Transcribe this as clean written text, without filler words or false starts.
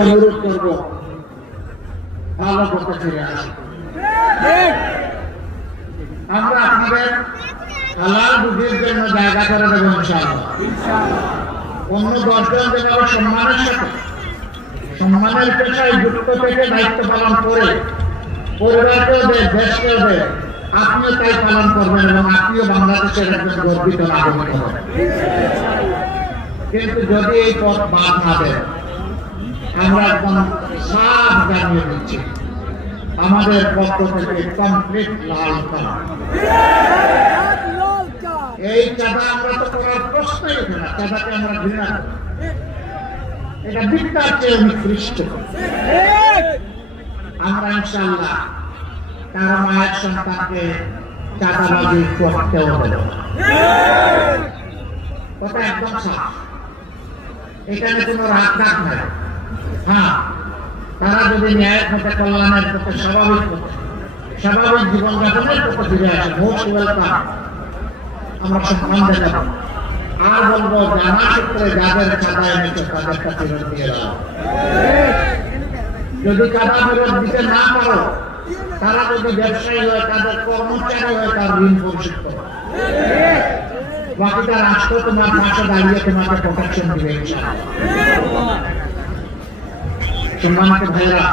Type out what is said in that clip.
অনুরোধ করব ভালো পথে ফিরে আসুন। আমরা আপনাদের হালাল রুজির জন্য জায়গা করে দেব ইনশাআল্লাহ। অন্য 10 জন যেভাবে সম্মানের সাথে সম্মানের পেশায় যুক্ত থেকে দায়িত্ব পালন করে পরিবারকেও দেয়, দেশকেও দেয়, আপনিও তাই পালন করবেন এবং আপনিও বাংলাদেশের একজন গর্বিত নাগরিক হবেন। কিন্তু যদি এই পথ বাদ না দেয়, আমরা একদম সাফ জানিয়ে দিচ্ছি আমাদের পক্ষ থেকে কমপ্লিট লাল কার্ড। এই চাঁদা আমরা তো করার প্রশ্নই ওঠে না। চাঁদাকে আমরা ঘৃণা করি, এটা বিদ্যার চেয়ে নিকৃষ্ট। আমরা ইনশাআল্লাহ কারো মায়ের সন্তানকে চাঁদাবাজি করতেও দেব না। কথা একদম সাফ, এখানে কোনো রাগ ডাক নাই। হ্যাঁ, তারা যদি ন্যায়ের পথে, কল্যাণের পথে, স্বাভাবিক জীবনযাপনের পথে ফিরে আসে, মোস্ট ওয়েলকাম, আমরা সম্মান দেখাবো। আর বলবো জানা সূত্রে যাদের চাঁদা এনেছে তাদের কাছে ফেরত দিয়ে দাও। যদি চাঁদা ফেরত দিতে না পারো, তারা যদি ব্যবসায়ী হয়, তাদের কর্মচারী হয়, তার ঋণ পরিশোধ করো। বাকিটা রাষ্ট্র তোমার পাশে দাঁড়িয়ে তোমাকে প্রোটেকশন দিবে ইনশাআল্লাহ। সম্মানিত ভাইরা,